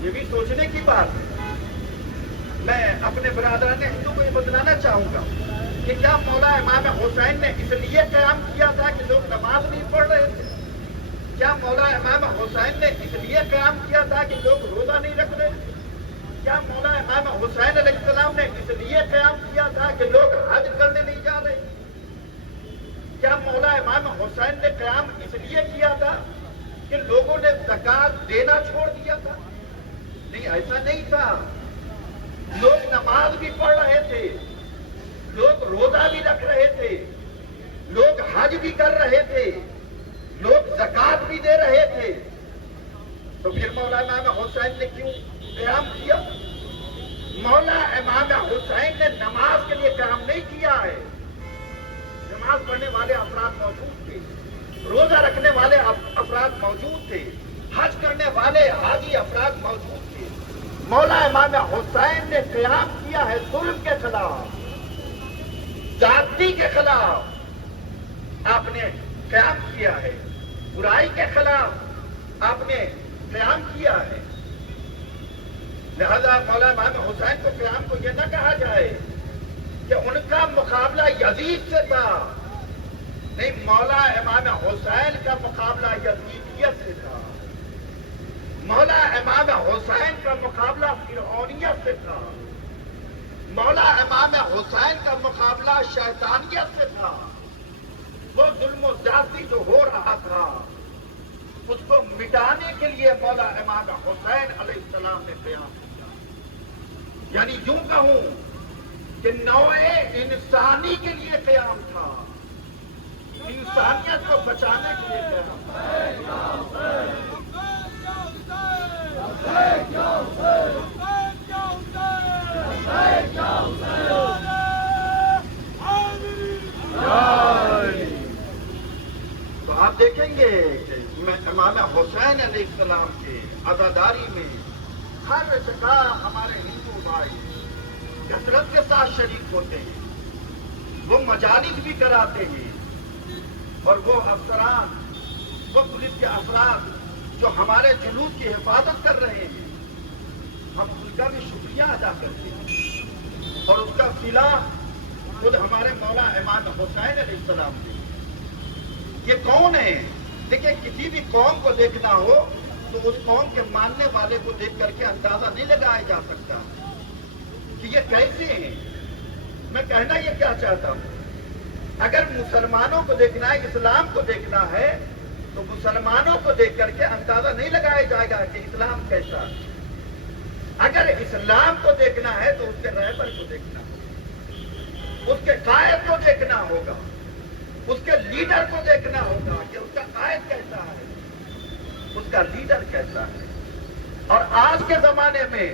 یہ بھی سوچنے کی بات ہے۔ میں اپنے برادران ہندو کو یہ بتلانا چاہوں گا کہ کیا مولا امام حسین نے اس لیے قیام کیا تھا کہ لوگ نماز نہیں پڑھ رہے تھے؟ کیا مولا امام حسین نے اس لیے قیام کیا تھا کہ لوگ روزہ نہیں رکھ رہے تھے؟ کیا مولا امام حسین علیہ السلام نے اس لیے قیام کیا تھا کہ لوگ حج کرنے نہیں جا رہے؟ کیا مولا امام حسین نے قیام اس لیے کیا تھا کہ لوگوں نے زکات دینا چھوڑ دیا تھا؟ نہیں، ایسا نہیں تھا۔ لوگ نماز بھی پڑھ رہے تھے، لوگ روزہ بھی رکھ رہے تھے، لوگ حج بھی کر رہے تھے، لوگ زکات بھی دے رہے تھے، تو پھر مولا امام حسین نے کیوں قیام کیا؟ مولا امام حسین نے نماز کے لیے قیام نہیں کیا ہے۔ نماز پڑھنے والے افراد موجود تھے، روزہ رکھنے والے افراد موجود تھے، حج کرنے والے حاجی افراد موجود تھے۔ مولا امام حسین نے قیام کیا ہے ظلم کے خلاف، زیادتی کے خلاف آپ نے قیام کیا ہے، برائی کے خلاف آپ نے قیام کیا ہے۔ لہذا مولا امام حسین کو قیام کو یہ نہ کہا جائے کہ ان کا مقابلہ یزید سے تھا، نہیں، مولا امام حسین کا مقابلہ یزیدیت سے تھا، مولا امام حسین کا مقابلہ فرعونیت سے تھا، مولا امام حسین کا مقابلہ شیطانیت سے تھا۔ وہ ظلم و زیادتی جو ہو رہا تھا اس کو مٹانے کے لیے مولا امام حسین علیہ السلام نے قیام کیا۔ یعنی یوں کہوں کہ نوع انسانی کے لیے قیام تھا، انسانیت کو بچانے کے لیے قیام تھا۔ تو آپ دیکھیں گے کہ امام حسین علیہ السلام کے عزاداری میں ہر جگہ ہمارے ہندو بھائی کثرت کے ساتھ شریک ہوتے ہیں، وہ مجالس بھی کراتے ہیں، اور وہ افسران، وہ پولیس کے افراد جو ہمارے جلوس کی حفاظت کر رہے ہیں، ہم ان کا بھی شکریہ ادا کرتے ہیں، اور اس کا صلہ خود ہمارے مولا امام حسین علیہ السلام نے۔ یہ کون ہے؟ دیکھیں، کسی بھی قوم کو دیکھنا ہو تو اس قوم کے ماننے والے کو دیکھ کر کے اندازہ نہیں لگایا جا سکتا کہ یہ کیسے ہیں۔ میں کہنا یہ کیا چاہتا ہوں، اگر مسلمانوں کو دیکھنا ہے، اسلام کو دیکھنا ہے، تو مسلمانوں کو دیکھ کر کے اندازہ نہیں لگایا جائے گا کہ اسلام کیسا ہے۔ اگر اسلام کو دیکھنا ہے تو اس کے رہبر کو دیکھنا ہوگا، اس کے قائد کو دیکھنا ہوگا، اس کے لیڈر کو دیکھنا ہوگا کہ اس کا قائد کیسا ہے، اس کا لیڈر کیسا ہے۔ اور آج کے زمانے میں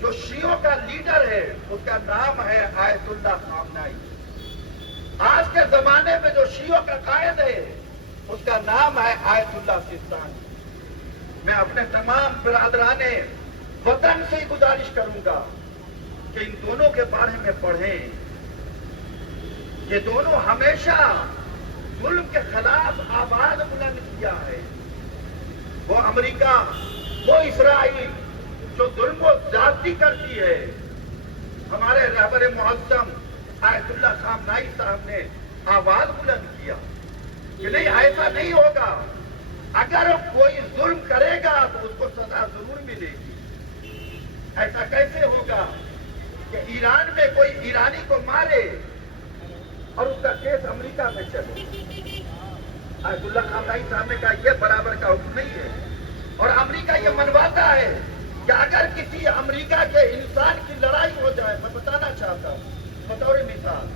جو شیعوں کا لیڈر ہے اس کا نام ہے آیت اللہ خامنائی۔ آج کے زمانے میں جو شیعوں کا قائد ہے اس کا نام ہے آیت اللہ سستانی۔ میں اپنے تمام برادران وطن سے ہی گزارش کروں گا کہ ان دونوں کے بارے میں پڑھیں۔ یہ دونوں ہمیشہ ظلم کے خلاف آواز بلند کیا ہے۔ وہ امریکہ، وہ اسرائیل جو ظلم و زیادتی کرتی ہے، ہمارے رہبر معظم آیت اللہ خامنائی صاحب نے آواز بلند کیا کہ نہیں، ایسا نہیں ہوگا، اگر کوئی ظلم کرے گا تو اس کو سزا ضرور ملے گی۔ ایسا کیسے ہوگا کہ ایران میں کوئی ایرانی کو مارے اور اس کا کیس امریکہ میں چلے؟ آیت اللہ خامنائی صاحب نے کہا یہ برابر کا حکم نہیں ہے، اور امریکہ یہ منواتا ہے کہ اگر کسی امریکہ کے انسان کی لڑائی ہو جائے، میں بتانا چاہتا ہوں بطور مثال،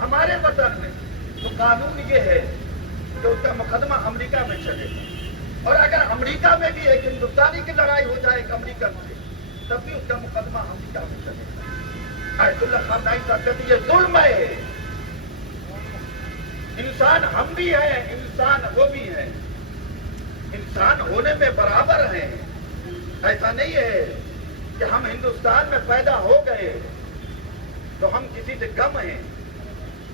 ہمارے وطن میں تو قانون یہ ہے کہ اس کا مقدمہ امریکہ میں چلے گا، اور اگر امریکہ میں بھی ایک ہندوستانی کی لڑائی ہو جائے ایک امریکن سے، تب بھی اس کا مقدمہ امریکہ میں چلے گا۔ آیت اللہ خامنائی صاحب کہتے ہیں یہ ظلم ہے، انسان ہم بھی ہیں، انسان وہ بھی ہیں، انسان ہونے میں برابر ہیں۔ ایسا نہیں ہے کہ ہم ہندوستان میں پیدا ہو گئے تو ہم کسی سے کم ہیں،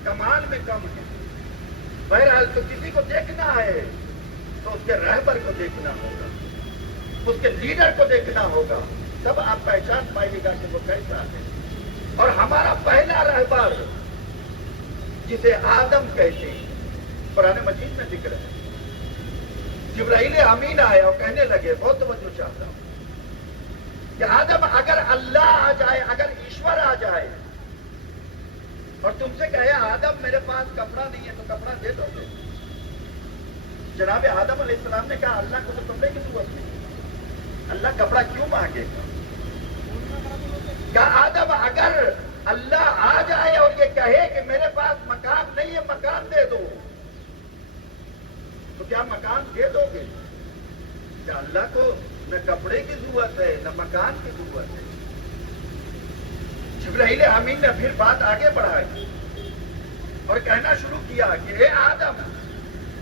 کمال میں کم ہیں۔ بہرحال تو کسی کو دیکھنا ہے تو اس کے رہبر کو دیکھنا ہوگا، اس کے لیڈر کو دیکھنا ہوگا، تب آپ پہچان پائیے گا کہ وہ کیسا ہے۔ اور ہمارا پہلا رہبر جسے آدم کہتے ہیں، قرآن مجید میں ذکر ہے، جبرائیل امین آئے اور کہنے لگے، بہت توجہ چاہتا ہوں کہ آدم اگر اللہ آ جائے، اگر ایشور آ جائے اور تم سے کہے آدم میرے پاس کپڑا نہیں ہے تو کپڑا دے دو گے؟ جناب آدم علیہ السلام نے کہا اللہ کو تو کپڑے کی ضرورت نہیں، اللہ کپڑا کیوں مانگے گا؟ کہا آدم اگر اللہ آ جائے اور یہ کہے کہ میرے پاس مکان نہیں ہے، مکان دے دو، تو کیا مکان دے دو گے؟ کیا اللہ کو نہ کپڑے کی ضرورت ہے نہ مکان کی ضرورت ہے؟ جبرائیل امین نے پھر بات آگے بڑھائی اور کہنا شروع کیا کہ اے آدم،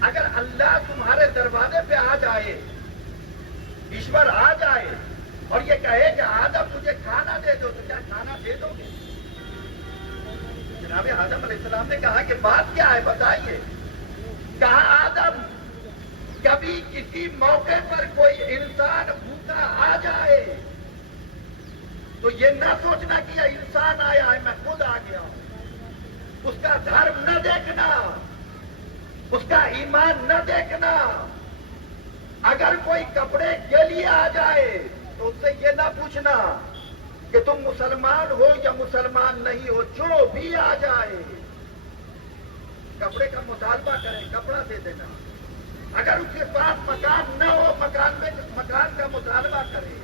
اگر اللہ تمہارے دروازے پہ آ جائے، ایشور آ جائے اور یہ کہے کہ آدم مجھے کھانا دے دو، تو کیا کھانا دے دو گے؟ جناب آدم علیہ السلام نے کہا کہ بات کیا ہے بتائیے۔ کہا آدم، کبھی کسی موقع پر کوئی انسان بھوکا آ جائے تو یہ نہ سوچنا کہ یہ انسان آیا ہے، میں خود آ گیا ہوں۔ اس کا دھرم نہ دیکھنا، اس کا ایمان نہ دیکھنا۔ اگر کوئی کپڑے کے لیے آ جائے تو اس سے یہ نہ پوچھنا کہ تم مسلمان ہو یا مسلمان نہیں ہو، جو بھی آ جائے کپڑے کا مطالبہ کرے، کپڑا دے دینا۔ اگر اس کے پاس مکان نہ ہو، مکان کا مطالبہ کرے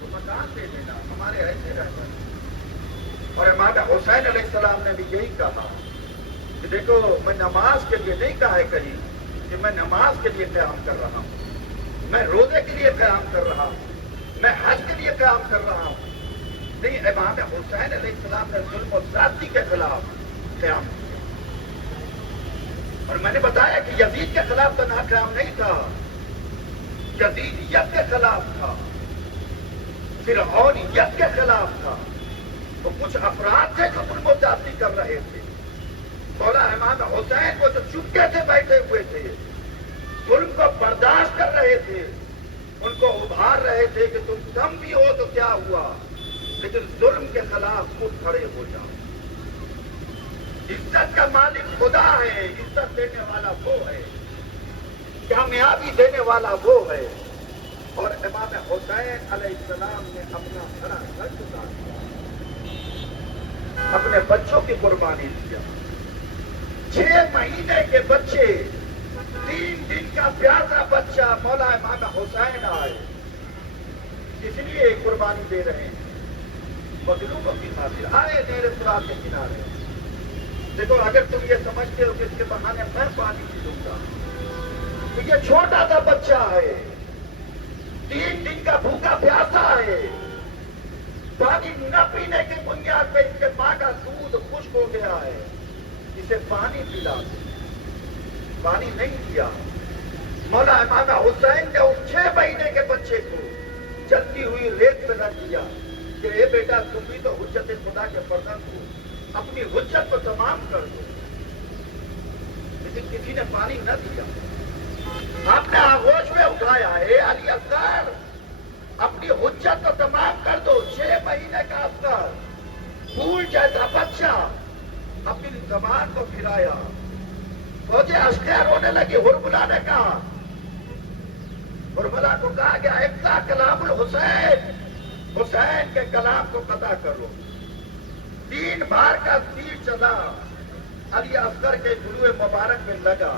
تو مکان دے دینا۔ ہمارے ایسے رہتے ہیں۔ اور امام حسین علیہ السلام نے بھی یہی کہا کہ دیکھو، میں نماز کے لیے نہیں کہا ہے کہیں کہ میں نماز کے لیے قیام کر رہا ہوں، میں روزے کے لیے قیام کر رہا ہوں، میں حج کے لیے قیام کر رہا ہوں۔ نہیں، امام حسین علیہ السلام نے ظلم و زیادتی کے خلاف قیام کیا۔ اور میں نے بتایا کہ یزید کے خلاف تنہا قیام نہیں تھا، یزیدیت کے خلاف تھا، فرعونیت کے خلاف تھا۔ تو کچھ افراد تھے جو ظلم و زیادتی کر رہے تھے، مولا امام حسین کو جو چپکے سے بیٹھے ہوئے تھے، ظلم کو برداشت کر رہے تھے، ان کو ابھار رہے تھے کہ تم کم بھی ہو تو کیا ہوا، لیکن ظلم کے خلاف خود کھڑے ہو جاؤ۔ عزت کا مالک خدا ہے، عزت دینے والا وہ ہے، کامیابی دینے والا وہ ہے۔ اور امام حسین علیہ السلام نے اپنا سارا گھر چکا دیا، اپنے بچوں کی قربانی دیا۔ 6 مہینے کے بچے، 3 دن کا پیاسا بچہ مولا امام حسین آئے، اس لیے قربانی دے رہے ہیں مظلوموں کی خاطر۔ آئے میرے سراغ کے کنارے، دیکھو اگر تم یہ سمجھتے ہو کہ اس کے بہانے میں پانی پی لوں گا، تو یہ چھوٹا سا بچہ ہے، 3 دن کا بھوکا پیاسا ہے، پانی نہ پینے کی بنیاد پہ اس کے ماں کا دودھ خشک ہو گیا ہے، اسے پانی پلا دو، پانی نہیں دیا۔ مولا امام حسین نے اس 6 مہینے کے بچے کو جلتی ہوئی ریت پہ رکھ دیا کہ اے بیٹا، تم بھی تو حجت خدا کے فرزند ہو، اپنی حجت کو تمام کر دو۔ لیکن کسی نے پانی نہ دیا۔ آپ نے آغوش میں اٹھایا، اے علی اصغر، اپنی حجت کو تمام کر دو۔ 6 مہینے کا اصغر، پھول جیسا بچہ، اپنی زبان کو پھرایا۔ فوجیں عسکر رونے لگی، ہرملا نے کہا، ہرملا کو کہا گیا اقطع کلام الحسین، حسین کے کلام کو قطع کرو۔ 3 بار کا تیر چلا، علی اصغر کے گلوئے مبارک میں لگا،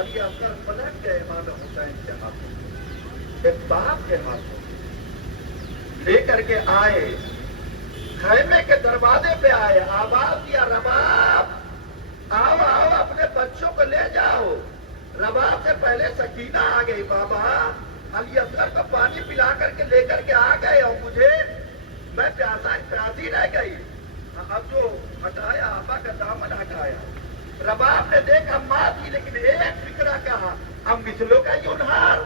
علی اصغر پلٹ گئے امام حسین کے ہاتھوں، ایک باپ کے ہاتھوں لے کر کے آئے، خیمے کے دروازے پہ آئے، آواز دیا، رباب آؤ آؤ اپنے بچوں کو لے جاؤ۔ رباب سے پہلے سکینہ آ گئی، بابا علی اصغر کو پانی پلا کر کے لے کر کے آ گئے اور مجھے، میں پیاسی رہ گئی۔ اب جو ہٹایا، آبا کا دامن ہٹایا۔ رباب نے دیکھا ماں تھی، لیکن ایک فکرہ کہا، اب مثلوں کا یونہار،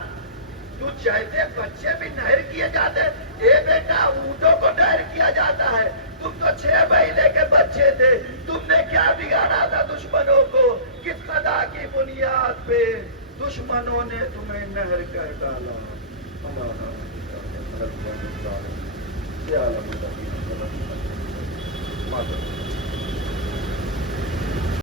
تو چاہتے بچے بھی نہر کیے جاتے، اے بیٹا اونٹوں کو نہر کیا جاتا ہے، تم تو 6 مہینے کے بچے تھے، تم نے کیا بگاڑا تھا دشمنوں کو؟ کس خدا کی بنیاد پہ دشمنوں نے تمہیں نہر کر ڈالا؟ اللہ عالم